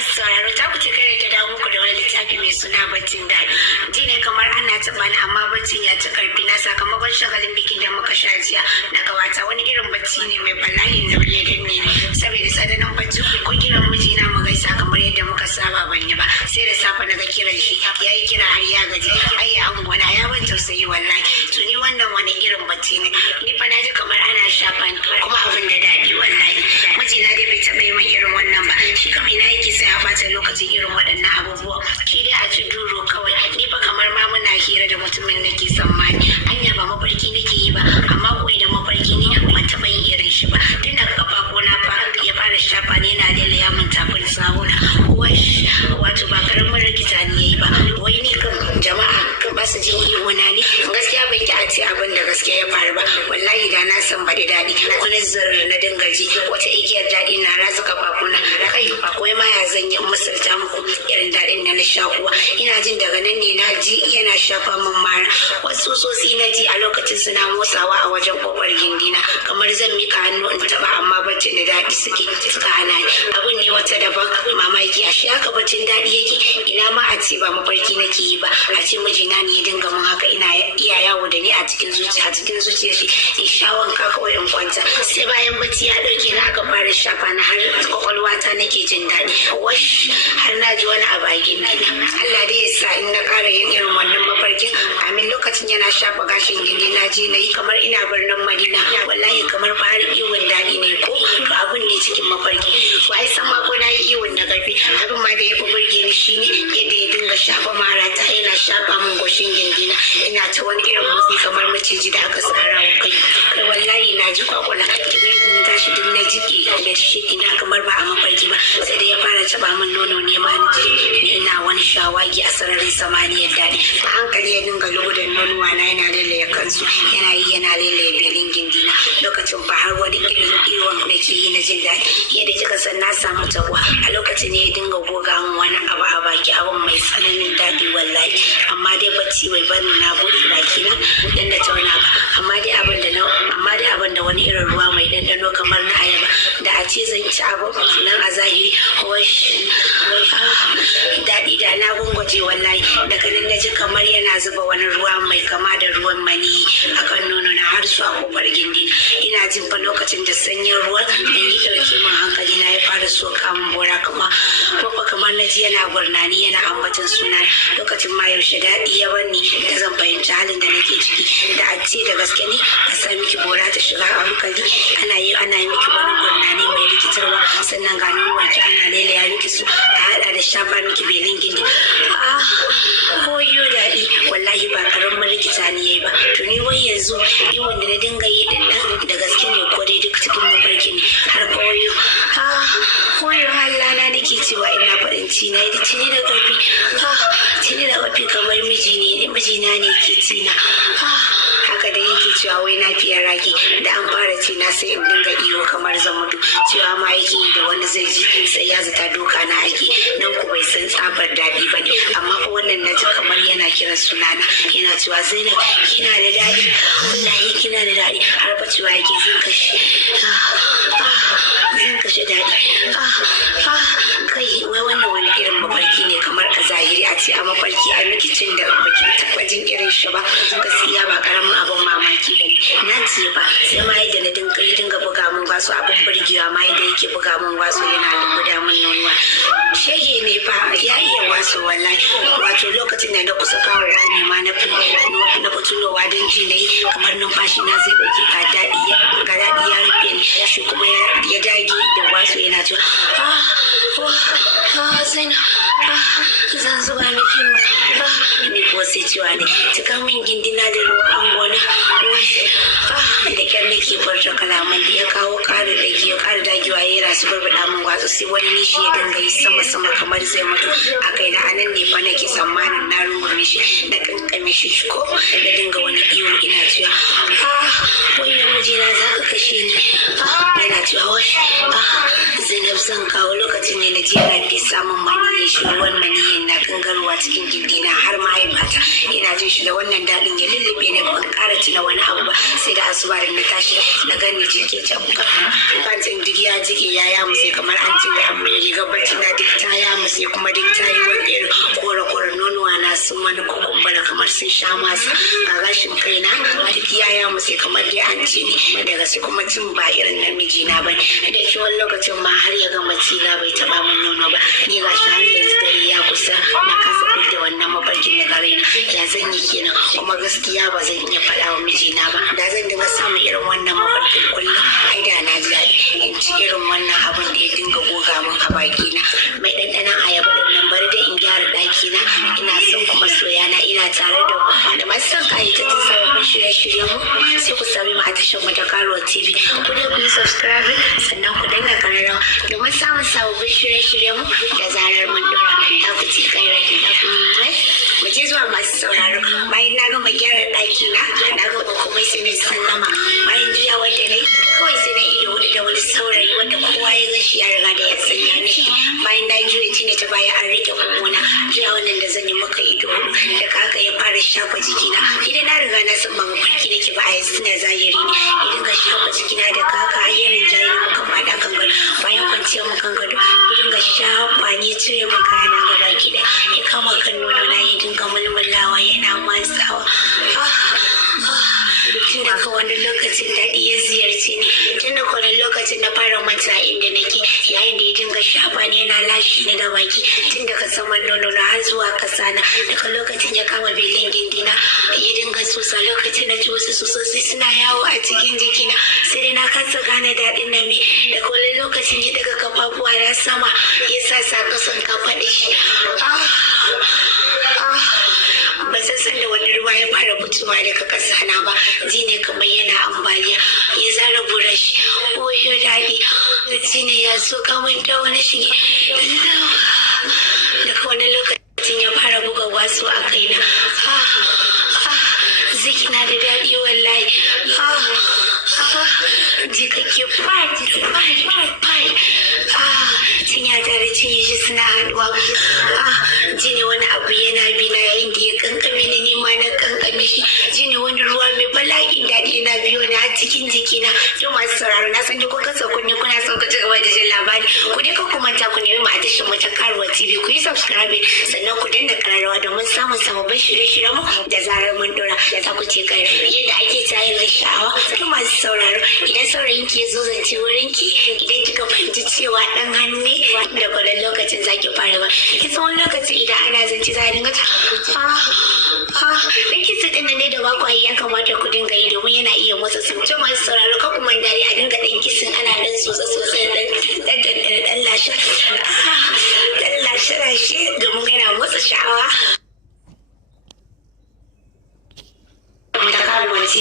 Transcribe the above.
masu sauraro ta kuce kare ta dawo muku da wani littafi mai suna baccin daɗi. Ji ne kamar ana taɓa ni amma baccin ya ci karfi na sakamakon shagalin bikin da muka sha jiya na gawata. Wani irin bacci ne mai bala'in nauyi ya danne ni saboda tsananin bacci ko kiran mijina mu gaisa kamar yadda muka saba ban yi ba. Sai da safe na ga kiran shi ya yi kira har ya gaji. Ai angona ya ban tausayi wallahi. To ni wannan wani irin bacci ne. Ni fa na ji kamar ana shafa ni kuma abin da daɗi wallahi. Mijina dai bai taɓa yi min irin wannan ba. Shi kam ina yake sai a bata lokacin irin waɗannan abubuwa. Ki dai a ci duro kawai. Ni fa kamar ma muna hira da mutumin da ke tsammani. Anya ba mafarki nake yi ba amma ko idan mafarki ne ban taɓa yin irin shi ba. Tun daga ƙafafuna ya fara shafa ni yana lailaya min tafin sawuna. Wato ba karamin rikita ni yayi ba. Wai ni kan jama'a kan ba su jin ihuna ne. Gaskiya ban ki a ce abin da gaskiya ya faru ba. Wallahi da na san ba da daɗi. Wani zurr na dinga ji wata igiyar daɗi na ratsa ƙafafuna. Kai akwai ma ya zan yi misalta muku irin daɗin da na sha kuwa. Ina jin daga nan ne na ji yana shafa min mara. Wasu tsotsi na ji a lokacin suna motsawa a wajen kofar gindina kamar zan mika hannu in taɓa amma baccin da daɗi suka hana ni. Abin ne wata daban mamaki a shi haka baccin daɗi yake. Ina ma a ce ba mafarki nake yi ba. A ce mijina ne ya dinga min haka ina iya yawo da ni a cikin zuciya shi in sha wanka kawai in kwanta. Sai bayan bacci ya ɗauke na aka fara shafa na har kwakwalwata nake jin daɗi. Wash har na ji wani abu a gindina. Allah dai ya sa in na ƙara yin irin wannan mafarkin. Amin lokacin yana shafa gashin gindi na ji na yi kamar ina birnin Madina. Wallahi kamar fa har iwon daɗi ne ko to abun ne cikin mafarki. To ai san ma ko na yi iwon da ƙarfi. Abin ma da ya fi burge ni shine yadda ya dinga shafa marata yana shafa min goshin gindina. Ina ta wani irin motsi kamar maciji da aka tsara wa kai. Kai wallahi na ji kwakwala. Kimin tashi duk na jiki da shi ina kamar ba a mafarki ba. Sai da ya fara taɓa min nono ne ma ni ina wani shawagi a sararin samaniyar daɗi. A hankali ya dinga lodan nonuwa na yana lailaye kansu yana lailaye belin gindina. Lokacin ba har wani irin iwon da ke yi na jin daɗi. Yadda kika san na samu tabuwa a lokacin ne ya dinga goga min wani abu a baki abun mai tsananin daɗi wallahi. Amma dai bacci bai bani na buɗe baki na dan da tauna ba. Amma dai abin da wani irin ruwa mai ɗanɗano kamar na ayaba da a ce zan ci abu nan a zahiri daɗi da na gungwaje wallahi. Daga nan na ji kamar yana zuba wani ruwa mai kama da ruwan maniyi akan nono na har zuwa kofar gindi. Ina jin fa lokacin da sanyin ruwan dan yi ɗauke min hankali na ya fara soka min bora kamar na ji yana gurnani yana ambatan suna. Lokacin ma yaushe daɗi ya bani da zan fahimci halin da nake ciki. Da a ce da gaske ne a sa miki bora ta shiga a hankali ana yi miki wani gurnani mai rikitarwa sannan ga nonuwanki ana lailaya miki su a haɗa da shafa miki belin gindi. Koyo daɗi wallahi ba karamin rikita ne yayi ba. To ni wai yanzu iwon da na dinga yi din nan da gaske ne ko dai duk cikin mafarki ne har koyo Allah na nake cewa ina faɗin ci na yi tini da ƙarfi kamar mijina ne ke tina. Haka da yake cewa wai na fiye raki da an fara ci na sai in dinga iyo kamar zan mutu. Cewa ma yake da wani zai ji sai ya zata doka na ake nan ku bai san tsabar daɗi ba ne. Amma fa wannan na ji kamar yana kiran sunana yana cewa Zainab kina da daɗi wallahi kina da daɗi har ba cewa yake zan kashe daɗi. Kai wai wannan wani irin mafarki ne kamar a zahiri a ce a mafarki a miki cin da baki taɓa jin irin shi ba. Gaskiya ba karamin abin mamaki ba ne. Na ce ba sai ma yadda na dinga buga min wasu abin burgewa ma yadda yake buga min wasu yana guda min nonuwa. Shege ne fa ya iya wasu wallahi. Wato lokacin da na kusa kawo ne ma na fitulowa don ji na yi kamar numfashi na zai ɗauki ga daɗi ya rufe ni. Shi kuma ya dage da wasu yana cewa Zainab zan zuba miki ni kuwa sai cewa ne cika min gindina da ruwan angona. Da kyar nake furta kalaman da ya kawo ƙara dagewa ya rasu barbaɗa min watsu sai wani nishi ya dinga yi sama kamar zai mutu a kai na anan ne fa nake tsammanin na rungume shi na kankame shi ko da dinga wani iyo ina cewa wani mijina za ka kashe ni. Yana cewa Zainab zan kawo. Lokacin ne na ji yana fi samun maniyin shi ruwan maniyin na gangarwa cikin gindina har mahaifata. Ina jin shi da wannan daɗin ya lullube ni ban ƙara tuna wani abu ba sai da asuba da na tashi na gani jike can kantin duk ya jike ya yamu sai kamar an ce ya amma rigar bacci na duk ta yamu sai kuma duk ta yi wani irin kore nonuwa na sun wani kukumbura kamar sun sha masa a gashin kaina duk yaya mu sai kamar dai an ci ne daga sai kuma cin ba irin namiji na bane da shi wani lokacin ma har ya gama ciga bai taba min nono ba ni ga shi har yanzu dare ya kusa na kasa fidda wannan mafarkin daga raina ya zan yi kenan kuma gaskiya ba zan iya faɗa wa mijina ba da zan dinga samun irin wannan mafarkin kullum ai da na ji daɗi in ci irin wannan abin da ya dinga goga min a baki na mai ɗanɗanon ayaba ɗin nan bari da in gyara ɗaki na ina son kuma soyana ina tare da masu son kayatattun sababbin shirye-shiryen mu sai ku sami mu a tashar mu ta Karuwa TV ku dai ku yi subscribe sannan ku danna ƙararrawa domin samun sababbin shirye-shiryen mu da zarar mun dora ta ku ci kai rai mu je zuwa masu sauraro bayan na gama gyara ɗaki na gama komai sai na sallama bayan juya wanda ne kawai sai na ido hudu da wani saurayi wanda kowa ya gashi ya riga da ya sanya ni bayan na juya ne ta baya an rike kogona juya wannan da zan yi maka ido hudu daga haka ya fara shafa jikina idan na riga na san ba mafarki nake ba a yanzu na zahiri ne idan ka shafa jikina daga haka har yarin jayi muka faɗa kan gado bayan kwanciyar mu kan gado idan ka shafa ni cire min kayana gaba gida ya kama kan nono na ya dinga mulmulawa yana matsawa tun daga wani lokacin daɗi ya ziyarci ni tun daga wani lokacin na fara manta inda nake yayin da ya dinga shafa ni yana lashe ni da baki tun daga saman nono na har zuwa kasa na daga lokacin ya kama belin gindina ya dinga tsotsa lokacin na ji wasu tsotsotsi suna yawo a cikin jikina sai dai na kasa gane daɗin na me daga wani lokacin ya daga kafafuwa na sama ya sa kasan kafaɗe shi ba san da wani ruwa ya fara fitowa daga ƙasa na ba ji ne kamar yana ambaliya ya zara burashi oyo daɗi ji ne ya so kamar da wani shige daga wani lokacin ya fara buga wasu a kaina ziki na da daɗi wallahi jikake cinya tare cinye shi suna haɗuwa jini wani abu yana bi na yayin da ya kankame ni nima na kankame shi jini wani ruwa mai bala'in daɗi na biyo na cikin jikina don masu sauraro na san ko kasa kunne kuna son ku ci gaba da jin labari ku dai ku manta ku nemi mu a tashar mu ta Karuwa TV ku yi subscribe sannan ku danna kararrawa domin samun sababbin shirye-shiryen mu da zarar mun dora za ku ce kai yadda ake tayar da sha'awa to masu sauraro idan saurayin ki ya zo zance wurin ki idan kika fahimci cewa dan hannu ne da kwanan lokacin zaki fara ba ki wani lokaci idan ana zance za a dinga dan kisa din ne da ba kwayi ya kamata ku dinga yi domin yana iya motsa su to masu sauraro ka kuma dare a dinga dan kisin ana dan sosai dan lashe domin yana motsa sha'awa